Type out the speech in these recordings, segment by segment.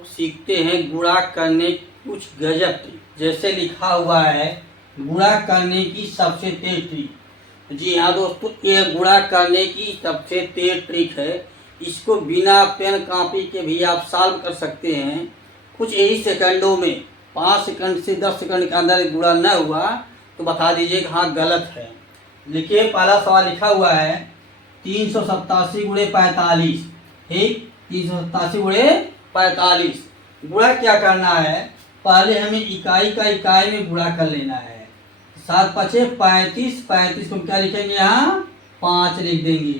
लोग सीखते हैं गुणा करने कुछ गजब ट्रिक। जैसे लिखा हुआ है गुणा करने की सबसे तेज ट्रिक। जी हाँ दोस्तों, ये गुणा करने की सबसे तेज ट्रिक है। इसको बिना पेन कॉपी के भी आप सॉल्व कर सकते हैं कुछ यही सेकंडों में। 5 सेकंड से 10 सेकंड के अंदर गुणा न हुआ तो बता दीजिए हाँ गलत है। लिखिए, पहला सवाल लिखा हुआ है 387 गुणे 45। ठीक, 387 गुणे 45। गुणा क्या करना है, पहले हमें इकाई का इकाई में गुणा कर लेना है। 7 पचे 35, 35 को क्या लिखेंगे यहाँ 5 लिख देंगे।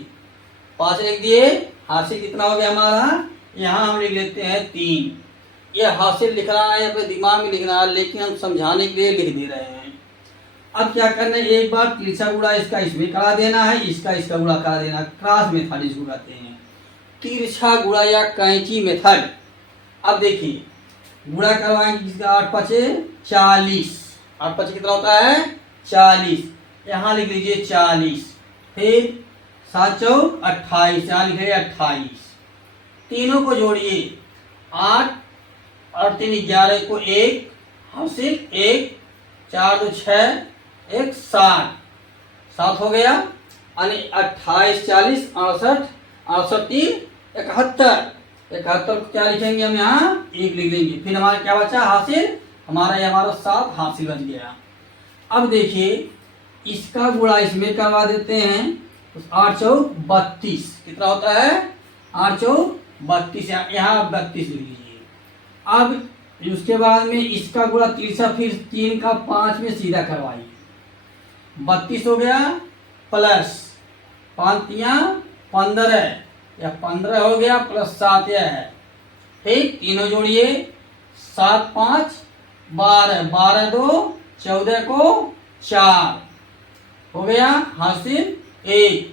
5 लिख दिए, हासिल कितना हो गया हमारा, यहाँ हम लिख लेते हैं 3। ये हासिल लिखना है अपने दिमाग में लिखना है, लेकिन हम समझाने के लिए लिख दे रहे हैं। अब क्या करना है, एक बार तिरछा गुणा इसका इसमें करा देना है, इसका गुणा करा देना। क्रॉस मेथड इसको कहते हैं, तिरछा गुणा या कैंची मेथड। अब देखिए गुणा करवाएंगे किसका, 8 पचे 40। 8 पचे कितना होता है 40, यहाँ लिख लीजिए 40। फिर 7 चौक 28, यहाँ लिखिए 28। तीनों को जोड़िए, 8 और 3 11 को 1 हासिल 1, 4 2 6 1 7, 7 हो गया। यानी 28 40 68, 68 3 71। 71 को क्या लिखेंगे हम यहाँ 1 लिख देंगे। फिर हमारा क्या बचा हासिल, हमारा 7 हासिल बच गया। अब देखिए इसका गुणा इसमें करवा देते हैं, तो 8 चौक 32 कितना होता है 8 चौक 32, यहाँ 32 लिख लीजिए। अब उसके बाद में इसका गुणा तिरछा, फिर 3 का 5 में सीधा करवाइए। 32 हो गया प्लस 5 15, या 15 हो गया प्लस 7 यह है। ठीक, तीनों जोड़िए, 7 5 12, 12 2 14 को 4 हो गया हासिल 1,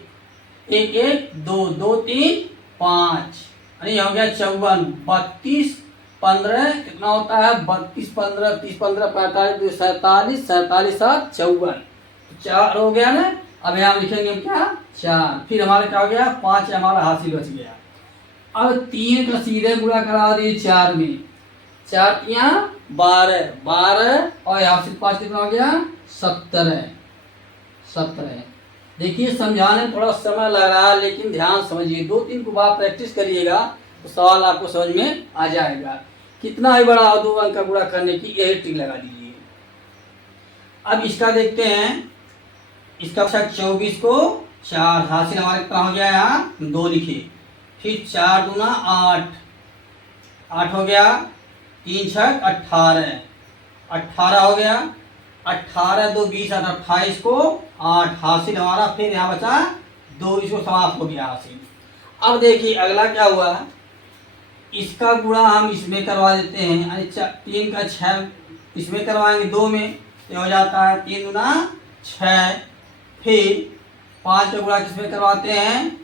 1 1 2 2 3 5, अरे हो गया 54। 32 15 कितना होता है 32 15 30 15 45 47, 47 7 54, 4 हो गया ना। अब यहाँ लिखेंगे क्या 4, फिर हमारा क्या हो गया 5, हमारा हासिल बच गया। अब 3 का सीधे गुणा करा दिए 4 में, 4 यहाँ 12, 12 और हासिल 5 कितना हो गया 17, 17। देखिए समझाने में थोड़ा समय लग रहा है, लेकिन ध्यान समझिए, 2-3 को बार प्रैक्टिस करिएगा तो सवाल आपको समझ में आ जाएगा। कितना ही बड़ा हो 2 अंक का गुणा करने की यही ट्रिक लगा दीजिए। अब इसका देखते हैं, इसका 24 को 4 हासिल हमारे कितना हो गया, यहाँ 2 लिखे। फिर 4 दूना 8, 8 हो गया, 3 6 18, 18 हो गया। 18 2 20 28 को 8 हासिल हमारा, फिर यहाँ बचा 2, इसको समाप्त हो गया हासिल। अब देखिए अगला क्या हुआ, इसका गुणा हम इसमें करवा देते हैं, 3 का 6 इसमें करवाएंगे 2 में, ये हो जाता है 3 दूना 6। फिर 5 का गुणा किसमें करवाते हैं,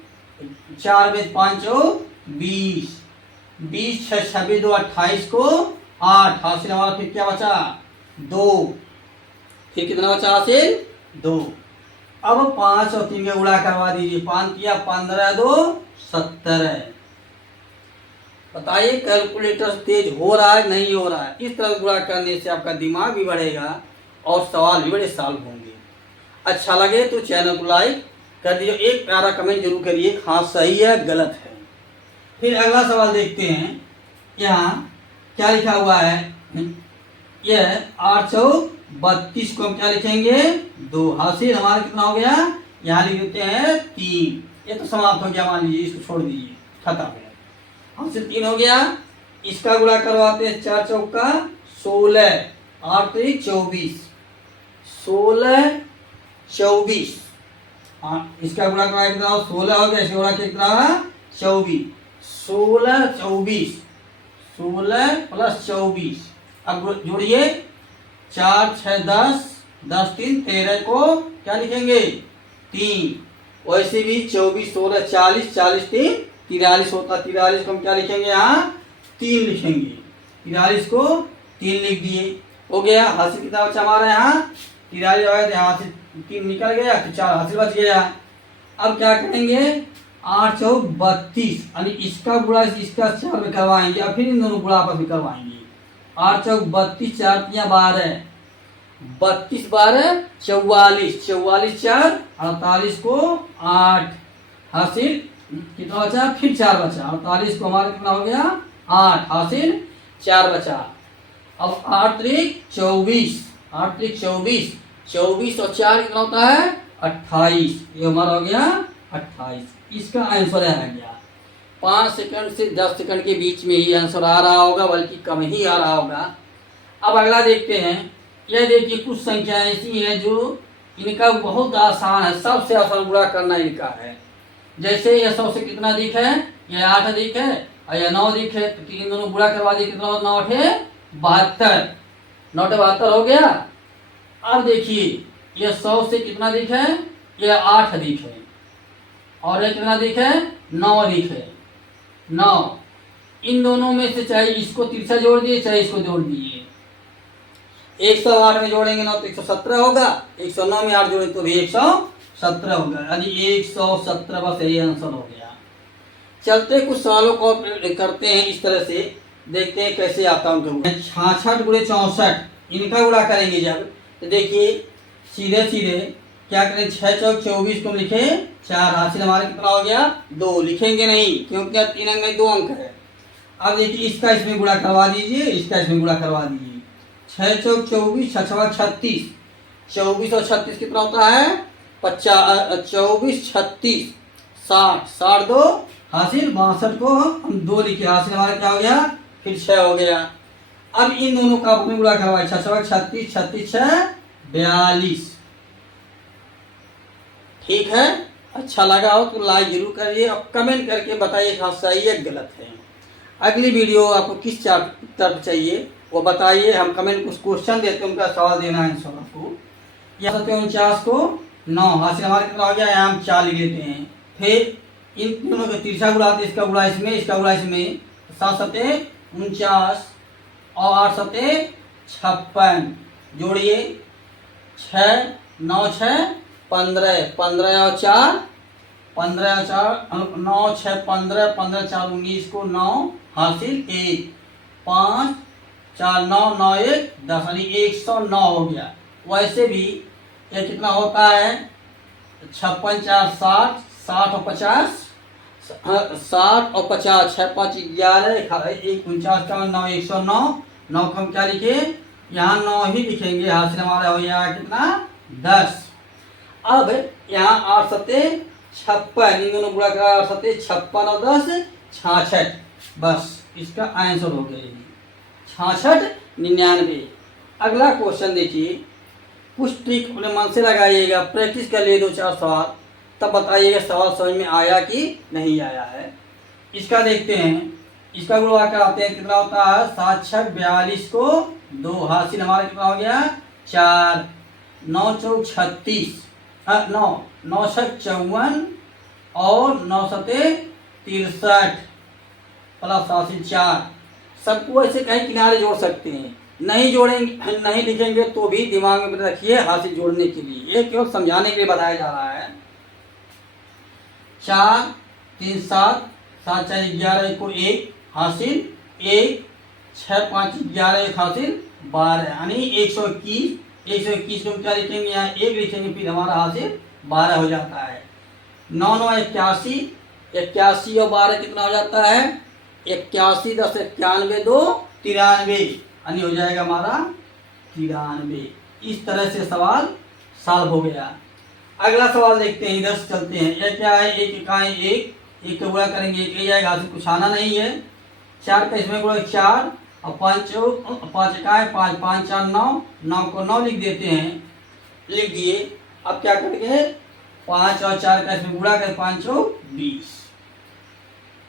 4 में 5 20, 20 6 26 2 28 को 8 हासिल हमारा, फिर क्या बचा 2, फिर कितना बचा हासिल 2। अब 5 और 3 का गुणा करवा दीजिए, 5 किया 15 2 17। बताइए कैलकुलेटर तेज हो रहा है नहीं हो रहा है। इस तरह गुणा करने से आपका दिमाग भी बढ़ेगा और सवाल भी बड़े सॉल्व होंगे। अच्छा लगे तो चैनल को लाइक कर दीजिए, एक प्यारा कमेंट जरूर करिए हाँ सही है गलत है। फिर अगला सवाल देखते हैं, यहाँ क्या लिखा हुआ है, यह 8 चौक 32 को हम क्या लिखेंगे 2 हासिल हमारा कितना हो गया, यहाँ लिख देते हैं 3। ये तो समाप्त हो गया, मान लीजिए इसको छोड़ दीजिए, खत्म है हासिल 3 हो गया। इसका गुणा करवाते हैं, 4 चौक का 16, 8 3 24, 16 24। हाँ इसका गुणा करवाए कितना 16 हो गया, इसका गुणा कितना 24, 16 24, 16 प्लस 24। अब जोड़िए, 4 6 10, 10 3 13 को क्या लिखेंगे 3। वैसे भी 24 16 40, 40 3 43 होता, 43 को हम क्या लिखेंगे यहाँ 3 लिखेंगे। 43 को 3 लिख दिए, हो गया हासिल कितना बचा हमारा यहाँ 43 हो गया, यहाँ से 3 निकल गया, तो 4 हासिल बच गया। अब क्या करेंगे, 8 चौक 32, यानी इसका गुणा इसका 4 में करवाएंगे और फिर इन दोनों गुणा आपस में करवाएंगे। 8 चौक 32, 4 तिया 12, 32 12 44, 44 4 48 को 8 हासिल कितना बचा, फिर 4 बचा, 48 को हमारा कितना हो गया 8 हासिल 4 बचा। अब 8 त्रिक 24, 8 त्रिक 24, 24 और 4 कितना होता है 28, ये हमारा हो गया 28। इसका आंसर आ गया। 5 सेकंड से 10 सेकंड के बीच में ही आंसर आ रहा होगा, बल्कि कम ही आ रहा होगा। अब अगला देखते हैं। यह देखिए कुछ संख्याएं ऐसी हैं जो इनका बहुत आसान है, सबसे आसान गुणा करना इनका है। जैसे यह 100 से कितना अधिक है, यह 8 अधिक है और यह 9 अधिक है, तो इन दोनों गुणा करवा दिए, कितना 9 8 72, 9 72 हो गया। अब देखिए यह 100 से कितना अधिक है, यह 8 अधिक है और यह कितना अधिक है 9 अधिक है 9। इन दोनों में से चाहे इसको तिरछा जोड़ दिए चाहे इसको जोड़ दिए। 108 में जोड़ेंगे 9 तो 117 होगा, 109 में 8 जोड़ेंगे तो भी 117 होगा, यानी 117 बस यही आंसर हो गया। चलते कुछ सवालों को करते हैं इस तरह से, देखते हैं कैसे आता है उनका। 66 गुणे 64 इनका गुणा करेंगे जब, तो देखिए सीधे सीधे क्या करें, 6 चौक 24 को लिखे 4 हासिल हमारा कितना हो गया 2, लिखेंगे नहीं क्योंकि 3 अंक में 2 अंक है। अब देखिए इसका इसमें गुणा करवा दीजिए, इसका इसमें गुणा करवा दीजिए। 6 चौक 24, 6 छवा 36, 24 और 36 कितना होता है 50, 24 36 60, 60 2 हासिल 62 को हम 2 लिखे, हासिल हमारा क्या हो गया फिर 6 हो गया। अब इन दोनों का आपने गुणा करवाया, 6 छवा 36, 36 6 42। ठीक है, अच्छा लगा हो तो लाइक जरूर करिए और कमेंट करके बताइए हाँ सही है गलत है। अगली वीडियो आपको किस तरफ चाहिए वो बताइए, हम कमेंट कुछ क्वेश्चन देते हैं, उनका सवाल देना है सब आपको। यह 49 को 9 हासिल हमारे कितना हो गया, यहाँ हम 4 लिख लेते हैं। फिर इन दोनों का तिरछा गुणा आते, इसका गुणा इसमें, इसका गुणा इसमें, 7 सते 49 और 8 सते 56 जोड़िए, 6 9 6 15, 15 और 4 15 और 4 9 6 15, 15 4 19 को 9 हासिल 1, 5 4 9 9 1 10, यानी 109 हो गया। वैसे भी ये कितना होता है 56 4 60, 60 और 50, 60 और 50, 6 5 11 1 49 का 9 109, 9 को हम क्या लिखे यहाँ 9 ही लिखेंगे, हासिल हमारा हो गया कितना 10। अब यहाँ 8 सते 56, इन दोनों गुणा करा 8 सते 56 और 10 66, बस इसका आंसर हो गया 66 99। अगला क्वेश्चन देखिए, कुछ ट्रिक अपने मन से लगाइएगा, प्रैक्टिस कर लिए 2-4 सवाल, तब बताइएगा सवाल समझ में आया कि नहीं आया है। इसका देखते हैं, इसका गुणा कराते हैं, कितना होता है 7 6 42 को 2 हासिल हमारा कितना हो गया 4, 9 चौक 36 9 9 6 54 और 9 सते 63 प्लस हासिल 4। सबको ऐसे कहीं किनारे जोड़ सकते हैं, नहीं जोड़ेंगे नहीं लिखेंगे तो भी दिमाग में रखिए हासिल जोड़ने के लिए, ये केवल समझाने के लिए बताया जा रहा है। 4 3 7 7 4 11 को 1 हासिल 1, 6 5 11 1 हासिल 12, यानी 121। 121 को क्या लिखेंगे यहाँ 1 लिखेंगे, फिर हमारा हासिल 12 हो जाता है। 9 9 81, 81 और 12 कितना हो जाता है 81 10 91 2 93, यानी हो जाएगा हमारा 93। इस तरह से सवाल सॉल्व हो गया। अगला सवाल देखते हैं, इधर से चलते हैं। यह क्या है, एक इकाई एक का गुणा करेंगे 1 ले जाएगा, हासिल कुछ आना नहीं है। 4 का इसमें गुणा 4 और 5 इकाई 5 5 4 9, 9 को 9 लिख देते हैं, लिख दिए। अब क्या करेंगे 5 और 4 का इसमें गुणा कर 5 और 20।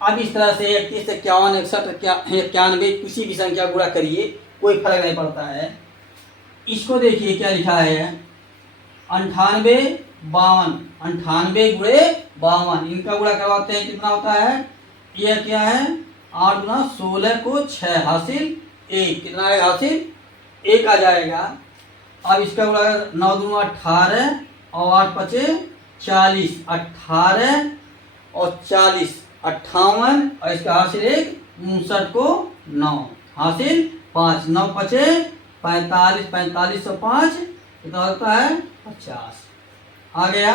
अब इस तरह से 31 51 61 91 किसी भी संख्या गुणा करिए, कोई फर्क नहीं पड़ता है। इसको देखिए क्या लिखा है 98 52, 98 गुणे 52, इनका गुणा करवाते हैं, कितना होता है यह क्या है 8 गुना 16 को 6 हासिल 1, कितना है हासिल 1 आ जाएगा। अब इसका गुणा 9 दूना 18 और 8 5 40, 18 और 40 58 और इसका हासिल 1 59 को 9 हासिल 5 9 पचे 45 45 और 5 कितना होता है 50 आ गया।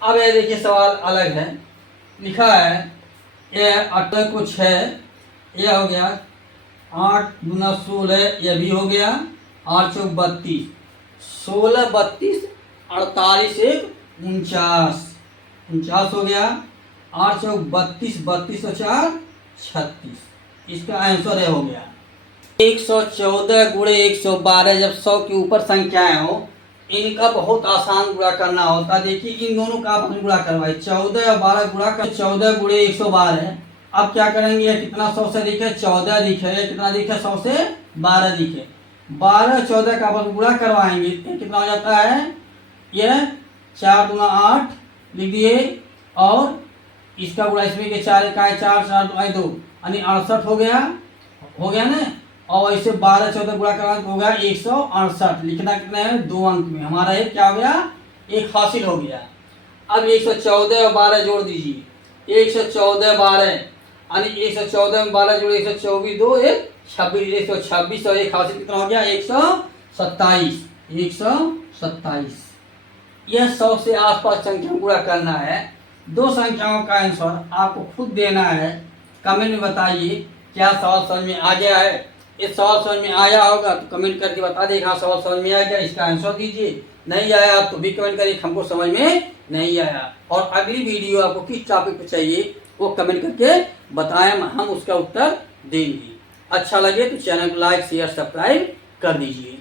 अब ये देखिए सवाल अलग है, लिखा है ये 18 को 6 ये हो गया 8 गुना 16 ये भी हो गया 8 चौक 32 16 32 48 1 49 49 हो गया 8 चौक 32 32 और 4 36 इसका आंसर है हो गया 114 गुणे 112। जब 100 के ऊपर संख्याएं हो इनका बहुत आसान गुणा करना होता है। देखिए इन दोनों का आपने गुणा करवाए 14 और 12 गुणा कर 14 गुणे 112। अब क्या करेंगे ये कितना 100 से दिखे 14 दिखे, ये कितना दिखे 100 से 12 दिखे 12 14 का अपन गुणा करवाएंगे तो कितना हो जाता है ये 4 गुना 8 लिख दिए और इसका गुणा इसमें के 4 इकाई 4 4 2 यानी 68 हो गया ना। और इसे 12 14 गुणा करना हो गया 168। लिखना कितना है 2 अंक में हमारा एक क्या हो गया एक हासिल हो गया। अब 114 और 12 जोड़ दीजिए 114 12 यानी 114 में 12 जोड़े 124 2 1 26 126 और एक हासिल कितना हो गया 127 127। यह 100 से आसपास संख्या गुणा करना है। दो संख्याओं का आंसर आपको खुद देना है। कमेंट में बताइए क्या सवाल समझ में आ गया है। इस सवाल समझ में आया होगा तो कमेंट करके बता देगा हाँ सवाल समझ में आ गया इसका आंसर दीजिए। नहीं आया तो भी कमेंट करिए हमको समझ में नहीं आया। और अगली वीडियो आपको किस टॉपिक पे चाहिए वो कमेंट करके बताएं, हम उसका उत्तर देंगे। अच्छा लगे तो चैनल को लाइक शेयर सब्सक्राइब कर दीजिए।